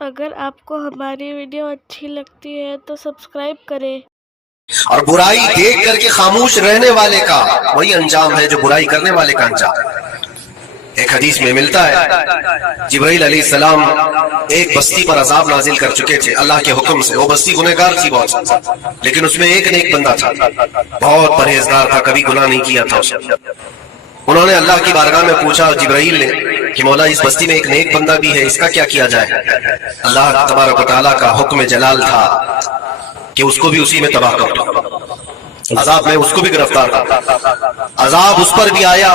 اگر آپ کو ہماری ویڈیو اچھی لگتی ہے تو سبسکرائب کریں۔ اور برائی دیکھ کر کے خاموش رہنے والے کا وہی انجام ہے جو برائی کرنے والے کا انجام ہے۔ ایک حدیث میں ملتا ہے جبرائیل علیہ السلام ایک بستی پر عذاب نازل کر چکے تھے اللہ کے حکم سے۔ وہ بستی گنہگار تھی بہت، لیکن اس میں ایک نیک بندہ تھا، بہت پرہیزگار تھا، کبھی گناہ نہیں کیا تھا اس نے۔ انہوں نے اللہ کی بارگاہ میں پوچھا جبرائیل نے کہ مولا اس بستی میں ایک نیک بندہ بھی ہے، اس کا کیا کیا جائے؟ اللہ تبارک و تعالیٰ کا حکم جلال تھا کہ اس کو بھی اسی میں تباہ کر دو، عذاب میں اس کو بھی گرفتار کر۔ عذاب اس پر بھی آیا۔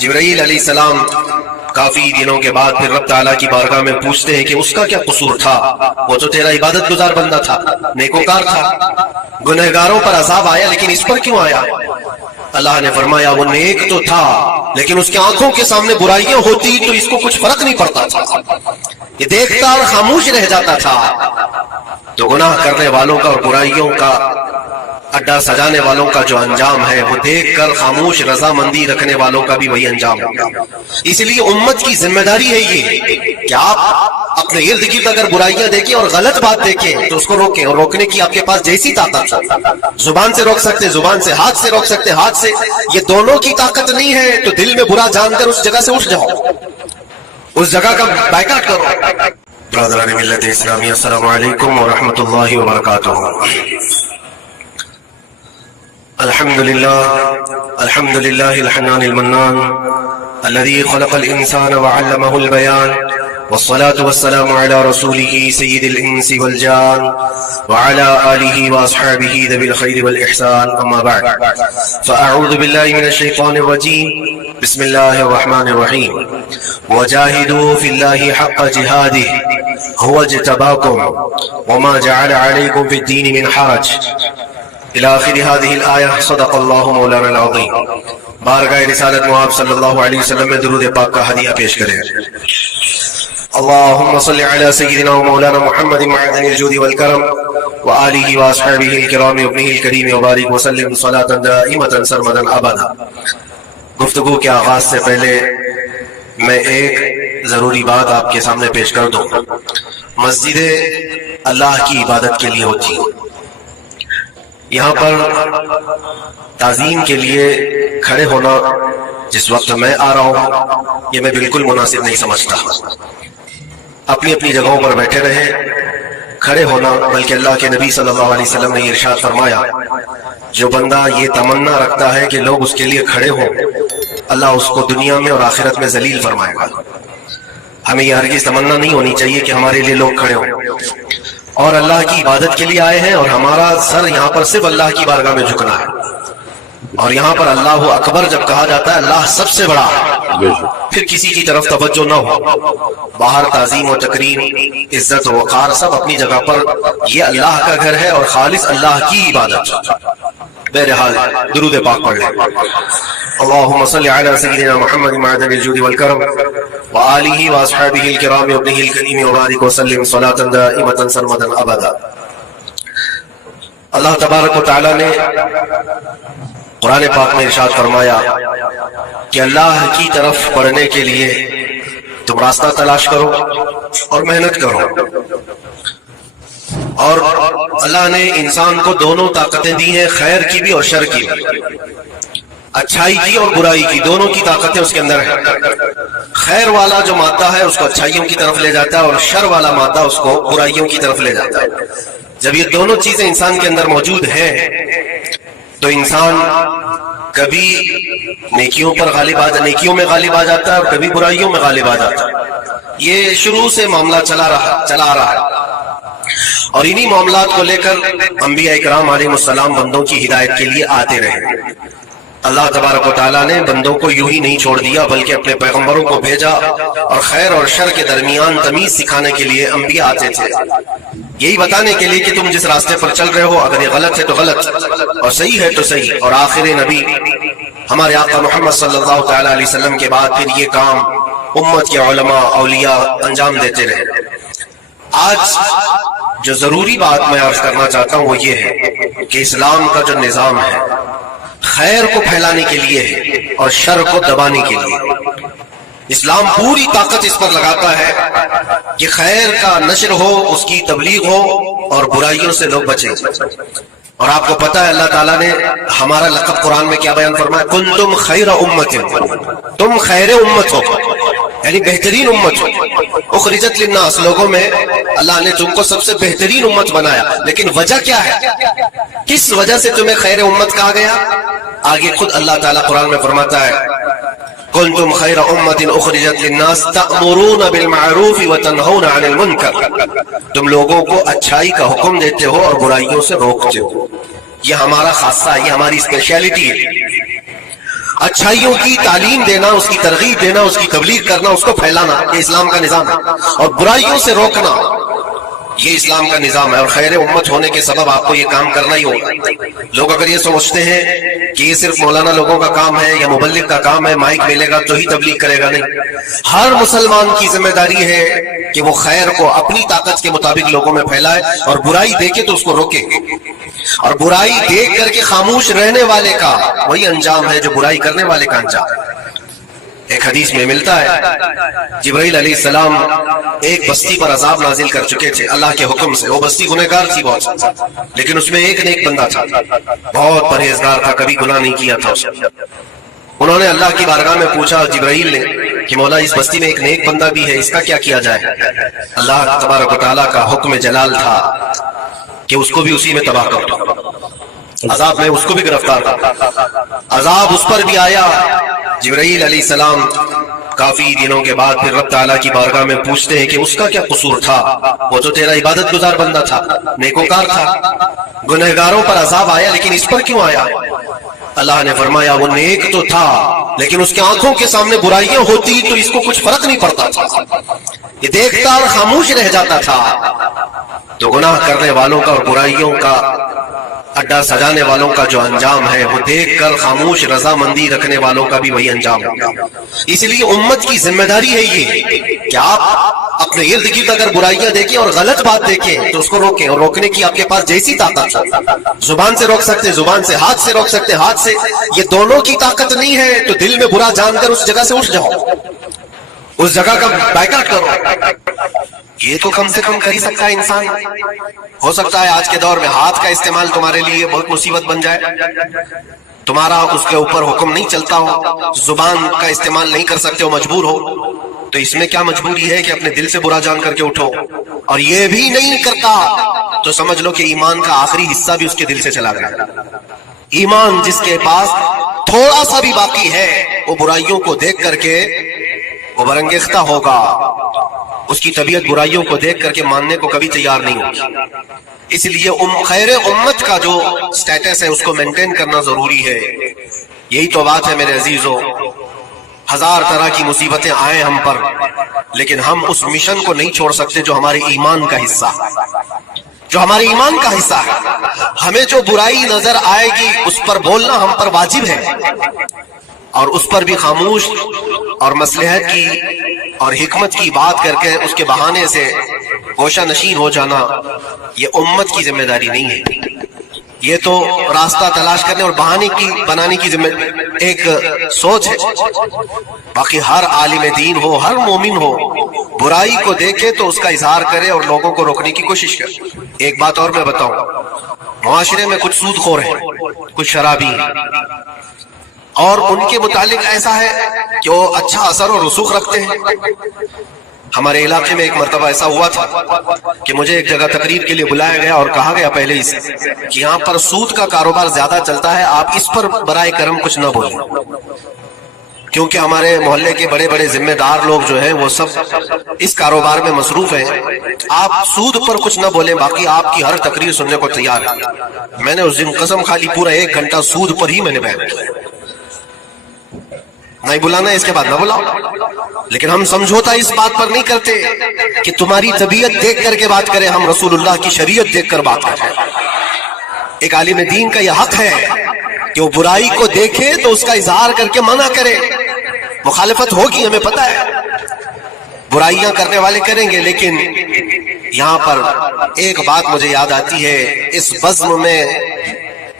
جبرائیل علیہ السلام کافی دنوں کے بعد پھر رب تعالیٰ کی بارگاہ میں پوچھتے ہیں کہ اس کا کیا قصور تھا؟ وہ تو تیرا عبادت گزار بندہ تھا، نیکوکار تھا، گنہگاروں پر عذاب آیا، لیکن اس پر کیوں آیا؟ اللہ نے فرمایا وہ نیک تو تھا، لیکن اس کی آنکھوں کے سامنے برائیاں ہوتی تو اس کو کچھ فرق نہیں پڑتا تھا، یہ دیکھتا اور خاموش رہ جاتا تھا۔ تو گناہ کرنے والوں کا اور برائیوں کا اڈا سجانے والوں کا جو انجام ہے وہ دیکھ کر خاموش رضامندی رکھنے والوں کا بھی وہی انجام ہوگا۔ اس لیے امت کی ذمہ داری ہے یہ کہ آپ اپنے ارد گرد اگر برائیاں دیکھیں اور غلط بات دیکھیں تو اس کو روکیں، اور روکنے کی آپ کے پاس جیسی طاقت ہے، زبان سے روک سکتے، زبان سے، ہاتھ سے روک سکتے، ہاتھ سے، یہ دونوں کی طاقت نہیں ہے تو دل میں برا جان کر اس جگہ سے اٹھ جاؤ، اس جگہ کا بائیکاٹ کرو۔ برادران ملت اسلامیہ، السلام علیکم ورحمۃ اللہ وبرکاتہ۔ الحمد لله الحنان المنان الذي خلق الإنسان وعلمه البيان، والصلاة والسلام على رسوله سيد الإنس والجان وعلى آله وأصحابه ذوي الخير والإحسان، أما بعد فأعوذ بالله من الشيطان الرجيم، بسم الله الرحمن الرحيم، وجاهدوا في الله حق جهاده هو اجتباكم وما جعل عليكم في الدين من حرج الى آخر هذه الآية، صدق الله مولانا العظیم۔ بارگاہ رسالت محمد صلی اللہ علیہ وسلم میں درود پاک کا ہدیہ پیش کریں۔ اللهم صل على سيدنا ومولانا محمد معدن الجود والكرم وآله وأصحابه الكرام وابنه الكريم وبارك وسلم صلاة دائمة سرمدا أبدا۔ گفتگو کے آغاز سے پہلے میں ایک ضروری بات آپ کے سامنے پیش کر دوں۔ مسجد اللہ کی عبادت کے لیے ہوتی ہے، یہاں پر تعظیم کے لیے کھڑے ہونا جس وقت میں آ رہا ہوں یہ میں بالکل مناسب نہیں سمجھتا۔ اپنی اپنی جگہوں پر بیٹھے رہے، کھڑے ہونا، بلکہ اللہ کے نبی صلی اللہ علیہ وسلم نے یہ ارشاد فرمایا جو بندہ یہ تمنا رکھتا ہے کہ لوگ اس کے لیے کھڑے ہوں، اللہ اس کو دنیا میں اور آخرت میں ذلیل فرمائے گا۔ ہمیں یہ ہرگز تمنا نہیں ہونی چاہیے کہ ہمارے لیے لوگ کھڑے ہوں، اور اللہ کی عبادت کے لیے آئے ہیں اور ہمارا سر یہاں پر صرف اللہ کی بارگاہ میں جھکنا ہے، اور یہاں پر اللہ اکبر جب کہا جاتا ہے اللہ سب سے بڑا ہے، پھر کسی کی طرف توجہ نہ ہو۔ باہر تعظیم و تکریم، عزت و وقار سب اپنی جگہ پر، یہ اللہ کا گھر ہے اور خالص اللہ کی عبادت۔ بہرحال درود پاک پڑھ لیں۔ اللهم صل على سيدنا محمد معدن الجود والكرم وآله وأصحابه الكرام وابنه الكريم وبارك وسلم صلاة دائمة سرمدا أبدا۔ اللہ تبارک و تعالی نے قرآن پاک میں ارشاد فرمایا کہ اللہ کی طرف بڑھنے کے لیے تم راستہ تلاش کرو اور محنت کرو، اور اللہ نے انسان کو دونوں طاقتیں دی ہیں، خیر کی بھی اور شر کی بھی، اچھائی کی اور برائی کی، دونوں کی طاقتیں اس کے اندر ہیں۔ خیر والا جو مادہ ہے اس کو اچھائیوں کی طرف لے جاتا ہے، اور شر والا مادہ اس کو برائیوں کی طرف لے جاتا ہے۔ جب یہ دونوں چیزیں انسان کے اندر موجود ہیں تو انسان کبھی نیکیوں میں غالب آ جاتا ہے اور کبھی برائیوں میں غالب آ جاتا ہے۔ یہ شروع سے معاملہ چلا آ رہا ہے، اور انہی معاملات کو لے کر انبیاء اکرام علیہ السلام بندوں کی ہدایت کے لیے آتے رہے۔ اللہ تبارک و تعالیٰ نے بندوں کو یوں ہی نہیں چھوڑ دیا، بلکہ اپنے پیغمبروں کو بھیجا، اور خیر اور شر کے درمیان تمیز سکھانے کے لیے انبیاء آتے تھے، یہی بتانے کے لیے کہ تم جس راستے پر چل رہے ہو اگر یہ غلط ہے تو غلط اور صحیح ہے تو صحیح۔ اور آخر نبی ہمارے آقا محمد صلی اللہ تعالیٰ علیہ وسلم کے بعد پھر یہ کام امت کے علماء اولیاء انجام دیتے رہے۔ آج جو ضروری بات میں عرض کرنا چاہتا ہوں وہ یہ ہے کہ اسلام کا جو نظام ہے خیر کو پھیلانے کے لیے ہے اور شر کو دبانے کے لیے۔ اسلام پوری طاقت اس پر لگاتا ہے کہ خیر کا نشر ہو، اس کی تبلیغ ہو اور برائیوں سے لوگ بچیں۔ اور آپ کو پتا ہے اللہ تعالیٰ نے ہمارا لقب قرآن میں کیا بیان فرمایا؟ کنتم خیر امت، تم خیر امت ہو، یعنی بہترین امت ہو، اخرجت للناس، لوگوں میں اللہ نے تم کو سب سے بہترین امت بنایا۔ لیکن وجہ کیا ہے؟ کس وجہ سے تمہیں خیر امت کہا گیا؟ آگے خود اللہ تعالیٰ قرآن میں فرماتا ہے کنتم خیر امت اخرجت للناس تأمرون بالمعروف وتنہون عن المنکر، تم لوگوں کو اچھائی کا حکم دیتے ہو اور برائیوں سے روکتے ہو۔ یہ ہمارا خاصہ ہے، یہ ہماری اسپیشلٹی ہے، اچھائیوں کی تعلیم دینا، اس کی ترغیب دینا، اس کی تبلیغ کرنا، اس کو پھیلانا، یہ اسلام کا نظام ہے، اور برائیوں سے روکنا یہ اسلام کا نظام ہے۔ اور خیر امت ہونے کے سبب آپ کو یہ کام کرنا ہی ہوگا۔ لوگ اگر یہ سمجھتے ہیں کہ یہ صرف مولانا لوگوں کا کام ہے یا مبلغ کا کام ہے، مائک ملے گا تو ہی تبلیغ کرے گا، نہیں، ہر مسلمان کی ذمہ داری ہے کہ وہ خیر کو اپنی طاقت کے مطابق لوگوں میں پھیلائے، اور برائی دیکھے تو اس کو روکے، اور برائی دیکھ کر کے خاموش رہنے والے کا وہی انجام ہے جو برائی کرنے والے کا انجام ہے۔ ایک حدیث میں ملتا ہے جبرائیل علیہ السلام ایک بستی پر عذاب نازل کر چکے تھے اللہ کے حکم سے۔ وہ بستی گنہگار تھی بہت، لیکن اس میں ایک نیک بندہ تھا، بہت پرہیزگار تھا، کبھی گناہ نہیں کیا تھا اس نے۔ انہوں نے اللہ کی بارگاہ میں پوچھا جبرائیل نے کہ مولا اس بستی میں ایک نیک بندہ بھی ہے، اس کا کیا کیا جائے؟ اللہ تبارک و تعالیٰ کا حکم جلال تھا کہ اس کو بھی اسی میں تباہ کر دو، عذاب میں اس کو بھی گرفتار کر، عذاب اس پر بھی آیا۔ جبرائیل علیہ السلام کافی دنوں کے بعد پھر رب تعالیٰ کی بارگاہ میں پوچھتے ہیں کہ اس کا کیا قصور تھا؟ وہ تو تیرا عبادت گزار بندہ تھا، نیکوکار تھا، گنہگاروں پر عذاب آیا، لیکن اس پر کیوں آیا؟ اللہ نے فرمایا وہ نیک تو تھا، لیکن اس کے آنکھوں کے سامنے برائیاں ہوتی تو اس کو کچھ فرق نہیں پڑتا تھا، یہ دیکھتا اور خاموش رہ جاتا تھا۔ تو گناہ کرنے والوں کا اور برائیوں کا اڈا سجانے والوں کا جو انجام ہے وہ دیکھ کر خاموش رضامندی رکھنے والوں کا بھی وہی انجام ہوگا۔ اس لیے امت کی ذمہ داری ہے یہ کہ آپ اپنے ارد گرد اگر برائیاں دیکھیں اور غلط بات دیکھیں تو اس کو روکیں، اور روکنے کی آپ کے پاس جیسی طاقت ہے، زبان سے روک سکتے، زبان سے، ہاتھ سے روک سکتے، ہاتھ سے، یہ دونوں کی طاقت نہیں ہے تو دل میں برا جان کر اس جگہ سے اٹھ جاؤ، اس جگہ کا بائیکاٹ کرو۔ یہ تو کم سے کم کر ہی سکتا ہے انسان۔ ہو سکتا ہے آج کے دور میں ہاتھ کا استعمال تمہارے لیے بہت مصیبت بن جائے، تمہارا اس کے اوپر حکم نہیں چلتا ہو، زبان کا استعمال نہیں کر سکتے ہو، مجبور ہو، تو اس میں کیا مجبوری ہے کہ اپنے دل سے برا جان کر کے اٹھو؟ اور یہ بھی نہیں کرتا تو سمجھ لو کہ ایمان کا آخری حصہ بھی اس کے دل سے چلا گیا۔ ایمان جس کے پاس تھوڑا سا بھی باقی ہے وہ برائیوں کو دیکھ کر کے وہ برانگیختہ ہوگا، اس کی طبیعت برائیوں کو دیکھ کر کے ماننے کو کبھی تیار نہیں ہوگی۔ اس لیے خیر امت کا جو سٹیٹس ہے اس کو مینٹین کرنا ضروری ہے۔ یہی تو بات ہے میرے عزیزوں، ہزار طرح کی مصیبتیں آئیں ہم پر، لیکن ہم اس مشن کو نہیں چھوڑ سکتے جو ہمارے ایمان کا حصہ ہے، جو ہمارے ایمان کا حصہ ہے۔ ہمیں جو برائی نظر آئے گی اس پر بولنا ہم پر واجب ہے، اور اس پر بھی خاموش اور مصلحت کی اور حکمت کی بات کر کے اس کے بہانے سے گوشہ نشین ہو جانا یہ امت کی ذمہ داری نہیں ہے۔ یہ تو راستہ تلاش کرنے اور بہانے کی بنانے کی ذمہ ایک سوچ ہے۔ باقی ہر عالم دین ہو، ہر مومن ہو، برائی کو دیکھے تو اس کا اظہار کرے اور لوگوں کو روکنے کی کوشش کرے۔ ایک بات اور میں بتاؤں، معاشرے میں کچھ سود خور ہیں، کچھ شرابی ہیں، اور ان کے متعلق ایسا ہے کہ وہ اچھا اثر اور رسوخ رکھتے ہیں۔ ہمارے علاقے میں ایک مرتبہ ایسا ہوا تھا کہ مجھے ایک جگہ تقریر کے لیے بلایا گیا اور کہا گیا پہلے ہی سے کہ یہاں پر سود کا کاروبار زیادہ چلتا ہے، آپ اس پر برائے کرم کچھ نہ بولیں، کیونکہ ہمارے محلے کے بڑے بڑے ذمہ دار لوگ جو ہیں وہ سب اس کاروبار میں مصروف ہیں، آپ سود پر کچھ نہ بولیں، باقی آپ کی ہر تقریر سننے کو تیار ہے۔ میں نے اس دن قسم کھا لی پورا 1 گھنٹہ سود پر ہی میں نے بیان کیا۔ نہیں بلانا اس کے بعد نہ بلاؤ، لیکن ہم سمجھوتا اس بات پر نہیں کرتے کہ تمہاری طبیعت دیکھ کر کے بات کریں، ہم رسول اللہ کی شریعت دیکھ کر بات کریں۔ ایک عالم دین کا یہ حق ہے کہ وہ برائی کو دیکھے تو اس کا اظہار کر کے منع کرے۔ مخالفت ہوگی، ہمیں پتہ ہے، برائیاں کرنے والے کریں گے، لیکن یہاں پر ایک بات مجھے یاد آتی ہے، اس بزم میں